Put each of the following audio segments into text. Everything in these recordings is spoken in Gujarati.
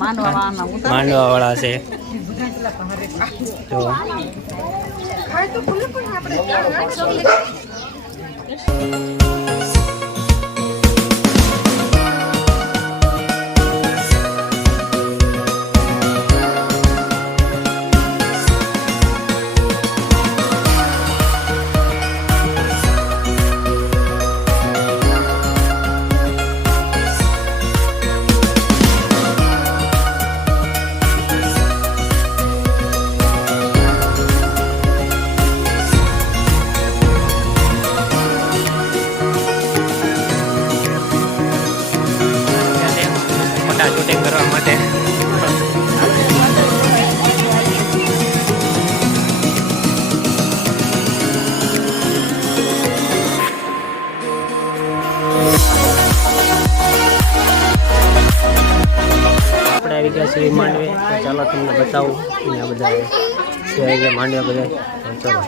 માંડવા વાળા છે તો શૂટિંગ કરવા માટે આપણે આવી ગયા છીએ માંડવે. ચાલો તમને બતાવું અહીંયા બધા છે માંડવા બધા. ચાલો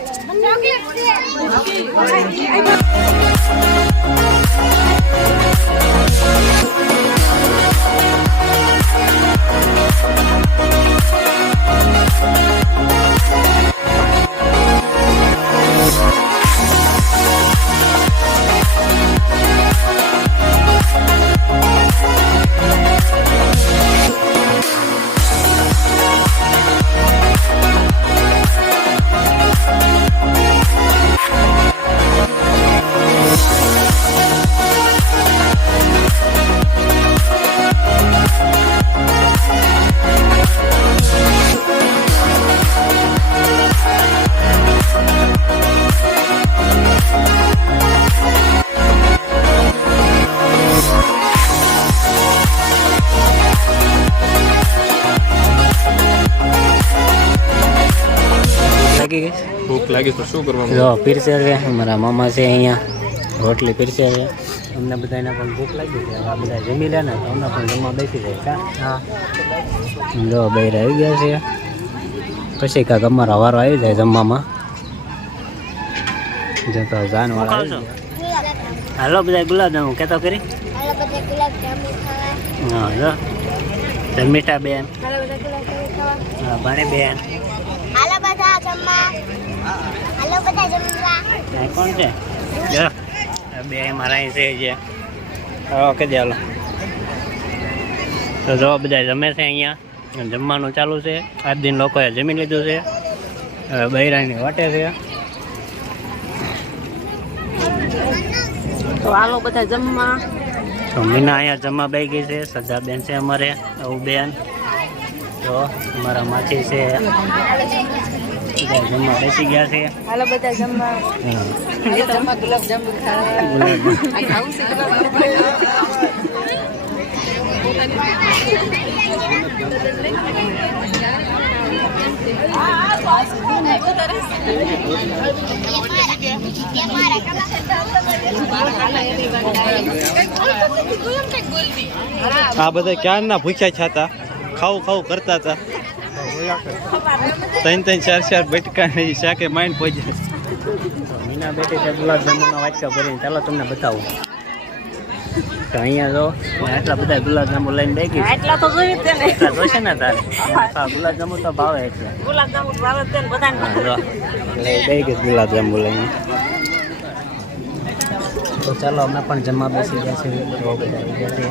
ભૂખ લાગી તો શું કરવાનું? જો પીરસે છે અમારા મામા છે અહીંયા રોટલી પીરસે છે. અમને બધાને પણ ભૂખ લાગી છે. આ બધા જમી લે ને તો અમને પણ જમવા બેસી જાય. હા જો બહાર આવી ગયા છે. પછી કાંક અમારો વારો આવી જાય જમવામાં. જો તો જાનવાળા આવી ગયા. હાલો બધા ગુલાબજામુન કહેતો કરી. હા જો મીઠા બેન. હા ભાણી બેન. હાલો બધા જમવા. હાલો બધા જમવા. કોણ છે? જો બે મારા અહીં છે જે ઓકે દે હાલો. તો જો બધા જમે છે અહીંયા. જમવાનું ચાલુ છે. આજ દિન લોકોએ જમી લીધું છે. હવે બૈરાની વાટે છે. તો હાલો બધા જમવા. તો મીના અહીંયા જમવા બે ગઈ છે. સજા બેન છે અમારે આવું બેન. તો અમારા માછી છે જમવા બેસી ગયા છે. હાલો બધા જમવા. ગુલાબ જાંબુ ખાવું છે. આ બધા ક્યાં ના ભૂખ્યા છાતા ખાવું ખાવું કરતા હતા. 3-4 બટકા શાકે માઇન્ડ પહોંચે. મીના બેઠી છે ગુલાબજાંબુના વાટકા ભરીને. ચાલો તમને બતાવું. તો અહીંયા જો આટલા બધા ગુલાબજાંબુ લઈને બેગી. એટલા તો જોઈએ જ ને. એટલા જોશે ને તારે. ગુલાબજાંબુ તો ભાવે એટલે. ગુલાબજાંબુ ભાવે છે બધાને. એટલે બેગી ગુલાબજાંબુ લઈને. તો ચાલો અમે પણ જમવા બેસી ગયા છીએ. બહુ બધા આવી ગયા છે.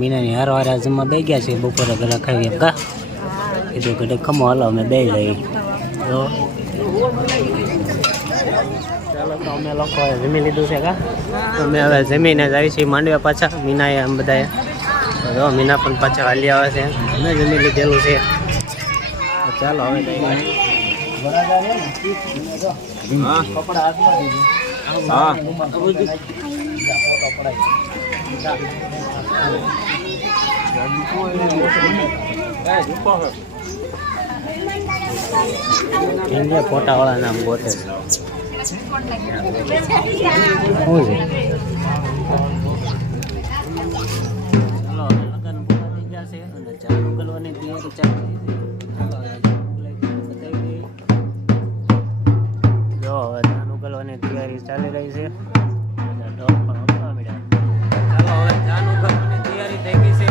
મીનાની હારો હારા જમવા બે ગયા છે. બપોરે ઘરે ખાઈ કા કીધું ઘડે ખમો હાલો અમે બે જઈએ. તો ચાલો તો અમે લોકો જમી લીધું છે કા. અમે હવે જમીને જાય છીએ માંડવા પાછા. મીનાએ આમ બધાએ તો મીના પણ પાછા હાલી આવે છે. અમે જમી લીધેલું છે. તો ચાલો હવે કપડા હાથમાં દીધું. હા ફોટા વાળા નામ ગોતે શું છે? ચાલો લગન પૂરા થઈ ગયા છે અને ચા ઉકળવાની તૈયારી ચાલુ થઈ. જો હવે ચા ઉકળવાની તૈયારી ચાલી રહી છે. ચાલો હવે ચા ઉકળવાની તૈયારી થઈ ગઈ છે.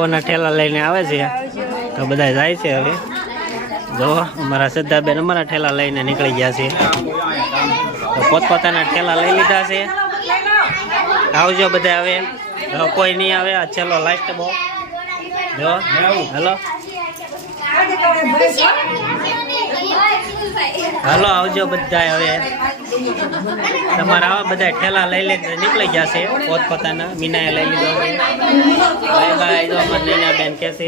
ખાવાના ઠેલા લઈને આવે છે તો બધા જાય છે હવે. જો અમારા શ્રદ્ધાબેન અમારા ઠેલા લઈને નીકળી ગયા છે તો પોતપોતાના ઠેલા લઈ લીધા છે. આવજો બધા હવે. જો કોઈ નહીં આવે આ છેલ્લો લાસ્ટ બહુ. જો હેલો હાલો આવજો બધા હવે. તમારા આવા બધા ઠેલા લઈ લઈને નીકળી ગયા છે પોતપોતાના. મીનાએ લઈ લીધો છે. Bye bye. જો અમારે નૈનાબેન કહે છે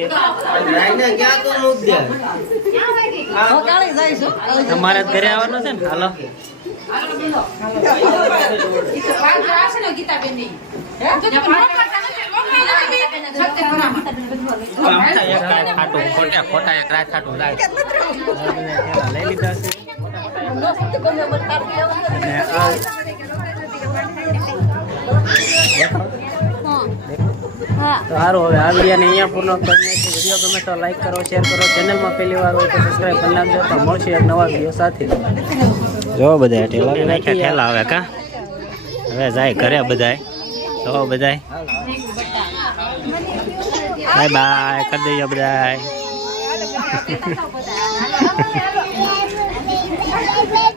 તમારે જ ઘરે આવવાનું છે ને. હાલો ખોટા એક રાત ખાટું લઈ લીધા છે. તો સારું હવે આ વિડીયોને અહીંયા પૂર્ણ કરી નાખીએ. વિડીયો ગમે તો લાઈક કરો, શેર કરો. ચેનલમાં પહેલી વાર હોય તો સબસ્ક્રાઈબ કરી નાખજો. તો મળશે એક નવા વિડીયો સાથે. જો બધા ઠેલા નાખ્યા ઠેલા હવે કા હવે જાય ઘરે બધાય. તો બધાય બાય બાય કરી દેજો બધાય.